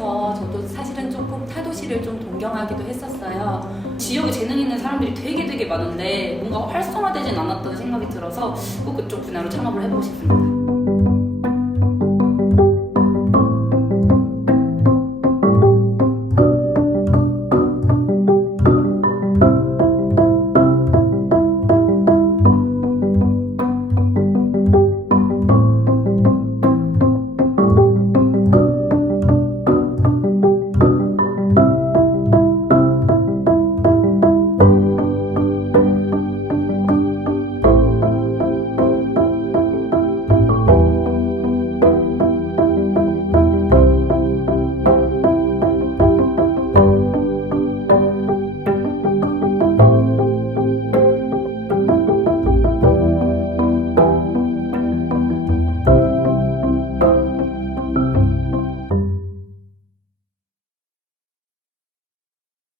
해서 저도 사실은 조금 타도시를 좀 동경하기도 했었어요. 지역에 재능 있는 사람들이 되게 되게 많은데 뭔가 활성화되진 않았다는 생각이 들어서 꼭 그쪽 분야로 창업을 해보고 싶습니다.